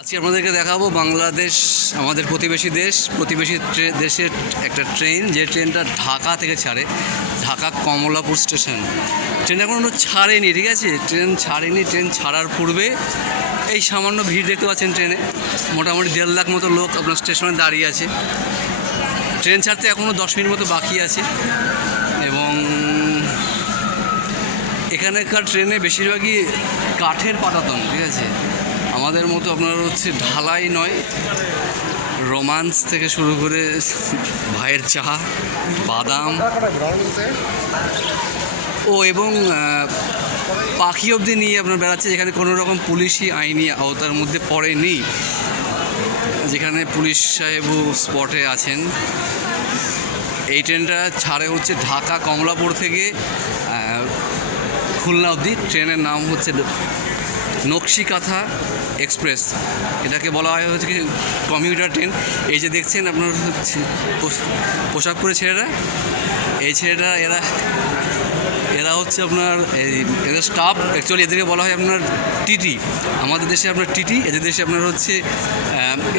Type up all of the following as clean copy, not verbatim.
আজকে আপনাদেরকে দেখাবো বাংলাদেশ, আমাদের প্রতিবেশী দেশের একটা ট্রেন, যে ট্রেনটা ঢাকা থেকে ছাড়ে, ঢাকা কমলাপুর স্টেশন। ট্রেন এখনও ছাড়েনি, ঠিক আছে, ট্রেন ছাড়েনি। ট্রেন ছাড়ার পূর্বে এই সামান্য ভিড় দেখতে পাচ্ছেন ট্রেনে, মোটামুটি 1.5 লাখ মতো লোক আপনার স্টেশনে দাঁড়িয়ে আছে। ট্রেন ছাড়তে এখনও 10 মিনিট মতো বাকি আছে। এবং এখানকার ট্রেনে বেশিরভাগই কাঠের পাটাতন, ঠিক আছে, আমাদের মতো আপনার হচ্ছে ঢালাই নয়। রোমান্স থেকে শুরু করে ভাইয়ের চা, বাদাম এবং পাখি অবধি নিয়ে আপনার বেড়াচ্ছে, যেখানে কোনো রকম পুলিশি আইনি আওতার মধ্যে পড়েনি, যেখানে পুলিশ সাহেবও স্পটে আছেন। এই ট্রেনটা ছাড়ে হচ্ছে ঢাকা কমলাপুর থেকে খুলনা অবধি। ট্রেনের নাম হচ্ছে নকশিকাঁথা এক্সপ্রেস। এটাকে বলা হয় হচ্ছে কি কমিউটার ট্রেন। এই যে দেখছেন আপনার হচ্ছে পোশাক পরে ছেলেরা, এই ছেলেরা এরা হচ্ছে আপনার এদের স্টাফ। অ্যাকচুয়ালি এদেরকে বলা হয় আপনার টিটি। আমাদের দেশে আপনার টিটি, এদের দেশে আপনার হচ্ছে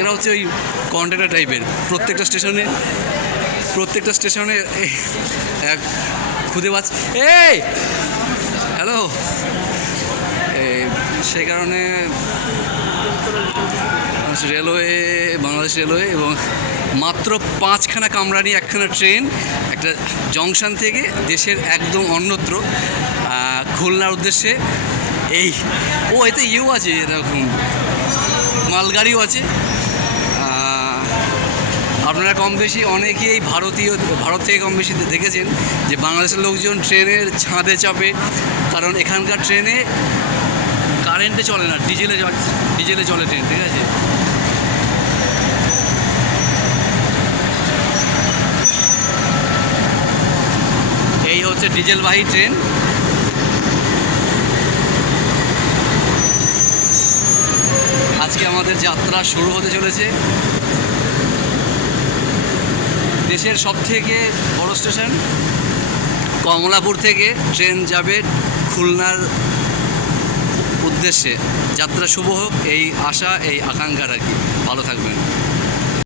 এরা হচ্ছে ওই কন্ট্রাক্টর টাইপের। প্রত্যেকটা স্টেশনে এক খুদে বাজ এই হ্যালো, সেই কারণে বাংলাদেশ রেলওয়ে এবং মাত্র 5খানা কামরা নিয়ে একখানা ট্রেন একটা জংশন থেকে দেশের একদম অন্যত্র খুলনার উদ্দেশ্যে। এতে আছে, এরকম মালগাড়িও আছে। আপনারা কম বেশি অনেকেই ভারত থেকে কম বেশি দেখেছেন যে বাংলাদেশের লোকজন ট্রেনের ছাদে চাপে, কারণ এখানকার ট্রেনে কারেন্টে চলে না, ডিজেলে চলে ট্রেন, ঠিক আছে। এই হচ্ছে ডিজেলবাহী ট্রেন। আজকে আমাদের যাত্রা শুরু হতে চলেছে। দেশের সবথেকে বড় স্টেশন কমলাপুর থেকে ট্রেন যাবে খুলনার উদ্দেশ্যে। যাত্রা শুভ হোক, এই আশা, এই আকাঙ্ক্ষা রাখি। ভালো থাকবেন।